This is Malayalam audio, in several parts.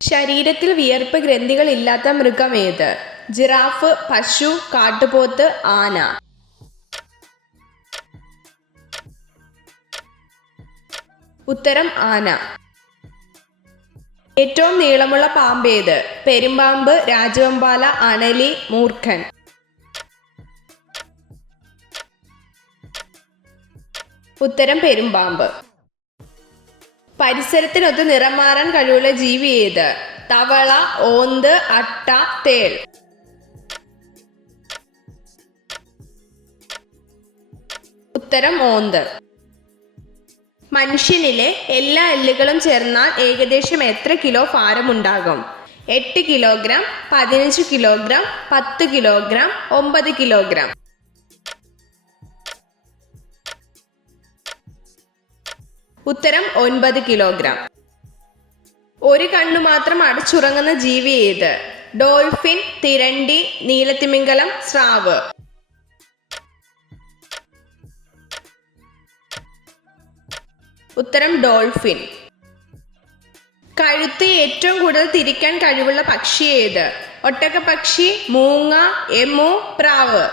ശരീരത്തിൽ വിയർപ്പ് ഗ്രന്ഥികൾ ഇല്ലാത്ത മൃഗം ഏത്? ജിറാഫ്, പശു, കാട്ടുപോത്ത്, ആന. ഉത്തരം ആന. ഏറ്റവും നീളമുള്ള പാമ്പ് ഏത്? പെരുമ്പാമ്പ്, രാജവെമ്പാല, അണലി, മൂർഖൻ. ഉത്തരം പെരുമ്പാമ്പ്. പരിസരത്തിനൊത്ത് നിറം മാറാൻ കഴിവുള്ള ജീവി ഏത്? തവള, ഓന്ത്, അട്ട, തേൾ. ഉത്തരം ഓന്ത്. മനുഷ്യനിലെ എല്ലാ എല്ലുകളും ചേർന്നാൽ ഏകദേശം എത്ര കിലോ ഭാരമുണ്ടാകും? 8 കിലോഗ്രാം, 15 കിലോഗ്രാം, 10 കിലോഗ്രാം, 9 കിലോഗ്രാം. ഉത്തരം 9 കിലോഗ്രാം. ഒരു കണ്ണു മാത്രം അടച്ചുറങ്ങുന്ന ജീവി ഏത്? ഡോൾഫിൻ, തിരണ്ടി, നീലത്തിമിംഗലം, സ്രാവ്. ഉത്തരം ഡോൾഫിൻ. കഴുത്ത് ഏറ്റവും കൂടുതൽ തിരിക്കാൻ കഴിവുള്ള പക്ഷി ഏത്? ഒട്ടകപ്പക്ഷി, മൂങ്ങ, എമു, പ്രാവ്.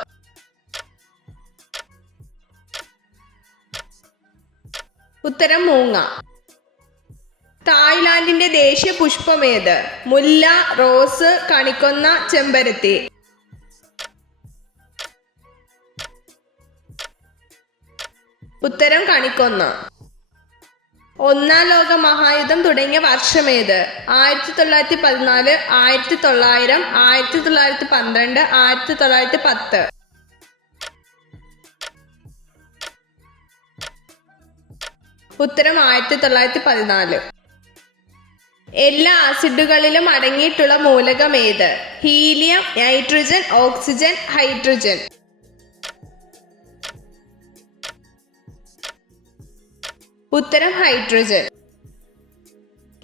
ഉത്തരം മൂങ്ങ. തായ്ലാന്റിന്റെ ദേശീയ പുഷ്പം ഏത്? മുല്ല, റോസ്, കണിക്കൊന്ന, ചെമ്പരത്തി. ഉത്തരം കണിക്കൊന്ന. ഒന്നാം ലോക മഹായുദ്ധം തുടങ്ങിയ വർഷമേത്? 1914, 1900, 1912, 1910. ഉത്തരം 1914. എല്ലാ ആസിഡുകളിലും അടങ്ങിയിട്ടുള്ള മൂലകം ഏത്? Helium, nitrogen, oxygen, hydrogen. ഉത്തരം ഹൈഡ്രജൻ.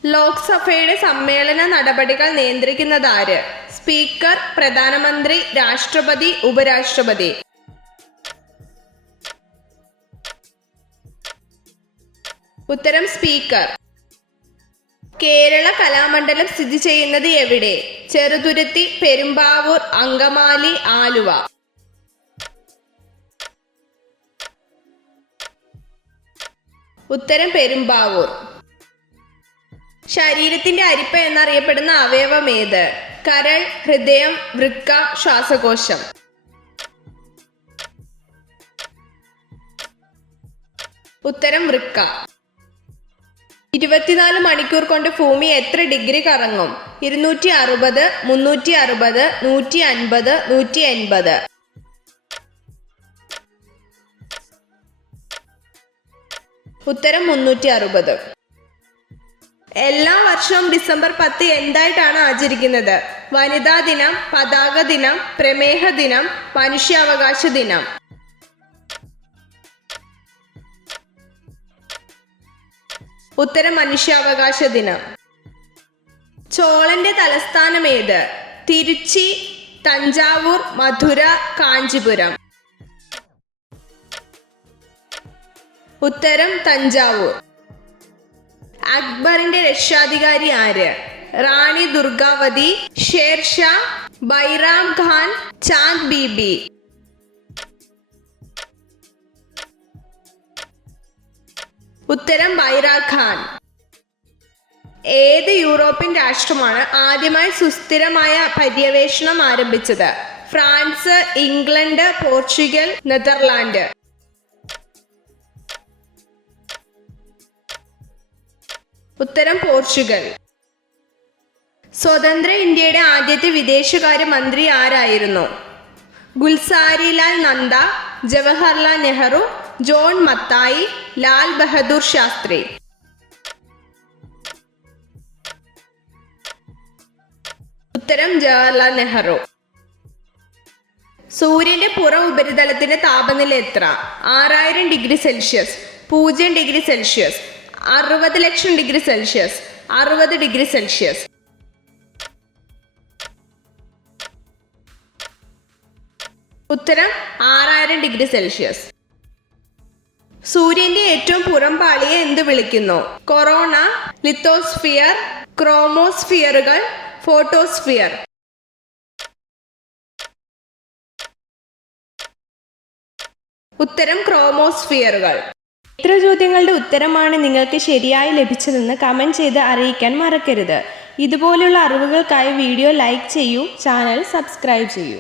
ലോക്സഭയുടെ സമ്മേളന നടപടികൾ നിയന്ത്രിക്കുന്നത് ആര്? സ്പീക്കർ, പ്രധാനമന്ത്രി, രാഷ്ട്രപതി, ഉപരാഷ്ട്രപതി. ഉത്തരം സ്പീക്കർ. കേരള കലാമണ്ഡലം സ്ഥിതി ചെയ്യുന്നത് എവിടെ? ചെറുതുരുത്തി, പെരുമ്പാവൂർ, അങ്കമാലി, ആലുവ. ഉത്തരം പെരുമ്പാവൂർ. ശരീരത്തിന്റെ അരിപ്പ എന്നറിയപ്പെടുന്ന അവയവം ഏത്? കരൾ, ഹൃദയം, വൃക്ക, ശ്വാസകോശം. ഉത്തരം വൃക്ക. 24 മണിക്കൂർ കൊണ്ട് ഭൂമി എത്ര ഡിഗ്രി കറങ്ങും? 260, 360, 150, 180. ഉത്തരം 360. എല്ലാ വർഷവും ഡിസംബർ 10 എന്തായിട്ടാണ് ആചരിക്കുന്നത്? വനിതാ ദിനം, പതാക ദിനം, പ്രമേഹ ദിനം, മനുഷ്യാവകാശ ദിനം. ഉത്തരം മനുഷ്യാവകാശ ദിനം. ചോളന്റെ തലസ്ഥാനം ഏത്? തിരുച്ചി, തഞ്ചാവൂർ, മധുര, കാഞ്ചീപുരം. ഉത്തരം തഞ്ചാവൂർ. അക്ബറിന്റെ രക്ഷാധികാരി ആര്? റാണി ദുർഗാവതി, ഷേർഷാ, ബൈറാം ഖാൻ, ചാന്ദ് ബീബി. ഉത്തരം ബൈറാം ഖാൻ. ഏത് യൂറോപ്യൻ രാഷ്ട്രമാണ് ആദ്യമായി സുസ്ഥിരമായ പര്യവേഷണം ആരംഭിച്ചത്? France, England, Portugal, Netherland. ഉത്തരം പോർച്ചുഗൽ. സ്വതന്ത്ര ഇന്ത്യയുടെ ആദ്യത്തെ വിദേശകാര്യ മന്ത്രി ആരായിരുന്നു? ഗുൽസാരിലാൽ നന്ദ, ജവഹർലാൽ നെഹ്റു, ജോൺ മത്തായി, ലാൽ ബഹദൂർ ശാസ്ത്രി. ഉത്തരം ജവഹർലാൽ നെഹ്റു. സൂര്യന്റെ പുറം ഉപരിതലത്തിന്റെ താപനില എത്ര? 6000 ഡിഗ്രി സെൽഷ്യസ്, 0 ഡിഗ്രി സെൽഷ്യസ്, 60 ലക്ഷം ഡിഗ്രി സെൽഷ്യസ്, 60 ഡിഗ്രി സെൽഷ്യസ്. ഉത്തരം 6000 ഡിഗ്രി സെൽഷ്യസ്. സൂര്യന്റെ ഏറ്റവും പുറം പാളിയെ എന്ത് വിളിക്കുന്നു? കൊറോണ, ലിത്തോസ്ഫിയർ, ക്രോമോസ്ഫിയറുകൾ, ഫോട്ടോസ്ഫിയർ. ഉത്തരം ക്രോമോസ്ഫിയറുകൾ. ഇത്ര ചോദ്യങ്ങളുടെ ഉത്തരമാണ് നിങ്ങൾക്ക് ശരിയായി ലഭിച്ചതെന്ന് കമൻറ്റ് ചെയ്ത് അറിയിക്കാൻ മറക്കരുത്. ഇതുപോലുള്ള അറിവുകൾക്കായി വീഡിയോ ലൈക്ക് ചെയ്യൂ, ചാനൽ സബ്സ്ക്രൈബ് ചെയ്യൂ.